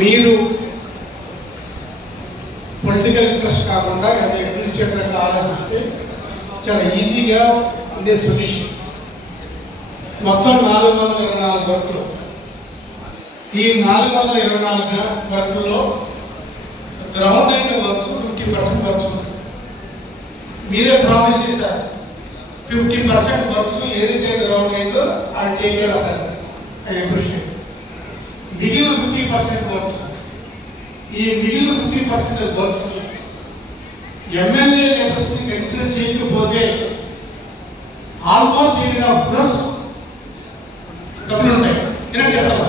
మీరు political interest కాకుండా అడ్మినిస్ట్రేటర్గా ఆలోచిస్తే చాలా ఈజీగా ఉండే సొల్యూషన్. మొత్తం 424 వర్కులు. ఈ 424 వర్కుల్లో గ్రౌండ్ అయిన వర్క్స్ 50% వర్క్స్ ఉన్నాయి. మీరే ప్రామిస్ చేశారు 50% వర్క్స్ ఏదైతే గ్రౌండ్ అయిందో అది టేక్ కేర్ అవుతారు. I appreciate. మిగిలిన 50% వర్క్స్, ఈ మిగిలిన 50% వర్క్స్ ఎమ్మెల్యే లెటర్స్ని కన్సిడర్ చేయకపోతే ఆల్మోస్ట్ 8.5 crores డబ్బులు ఉంటాయి. నేను చెప్తాను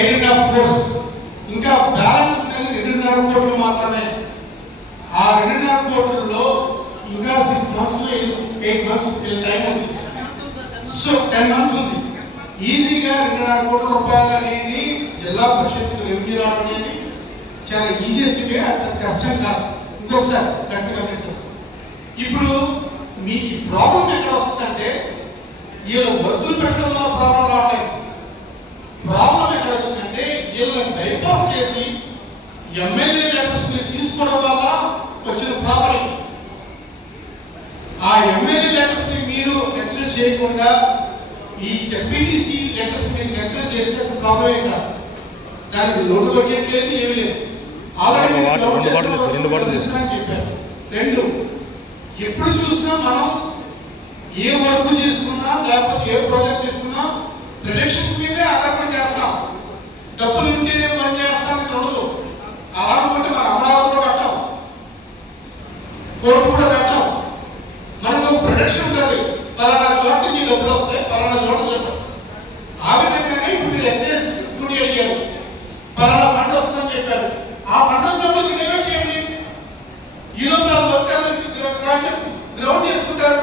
8.5 crores. ఇంకా బ్యాలెన్స్ ఉన్నది 2.5 కోట్లు మాత్రమే. ఆ 2.5 కోట్లలో ఇంకా 6 months 8 months టైం ఉంది. సో 10 months ఉంది. ఈజీగా 2.5 కోట్ల రూపాయలు అనేది జిల్లా పరిషత్కు రెవెన్యూ రావడం అనేది చాలా ఈజియెస్ట్ వే. అది పెద్ద కష్టం కాదు. ఇంకొకసారి గమనించారు. ఇప్పుడు మీ ప్రాబ్లం ఎక్కడ వస్తుందంటే వీళ్ళు వర్కులు పెట్టడం వల్ల ప్రాబ్లం రావట్లేదు. ప్రాబ్లం ఎక్కడ వచ్చిందంటే వీళ్ళని బైపాస్ చేసి ఎమ్మెల్యే లెటర్స్ మీరు తీసుకోవడం వల్ల వచ్చిన ప్రాబ్లం. ఆ ఎమ్మెల్యే లెటర్స్ ని మీరు కన్సిడర్ చేయకుండా ఈ జెడ్పీటీసీ లెటర్స్ మీరు కన్సిడర్ చేస్తే అసలు ప్రాబ్లం ఏం కాదు. దానికి లోటు కొట్టేట్లేదు, ఏమి లేదు. ఆల్రెడీ చెప్పారు. 2, ఎప్పుడు చూసినా మనం ఏ వర్క్ చేసుకున్నా లేకపోతే ఏ ప్రాజెక్ట్ చేసుకున్నా ప్రిడిక్షన్స్ మీదే ఆధారపడి చేస్తాం. డబ్బులు ఉంటేనే పని చేస్తానికి ఉండదు. అలాంటి మన అమరావతి కూడా కట్టాం, కోర్టు కూడా కట్టాం. మనకు ప్రొడక్షన్ ఉంటుంది. పలానా చోట నుంచి డబ్బులు వస్తాయి, పలానా చోట చెప్పారు. ఆ విధంగానే ఇప్పుడు మీరు ఎక్సైజ్ డ్యూటీ అడిగారు, పలానా ఫండ్ వస్తుందని చెప్పారు. ఆ ఫండ్ వచ్చినప్పుడు డైవర్ట్ చేయండి. ఈ లోపల గ్రౌండ్ చేసుకుంటారు.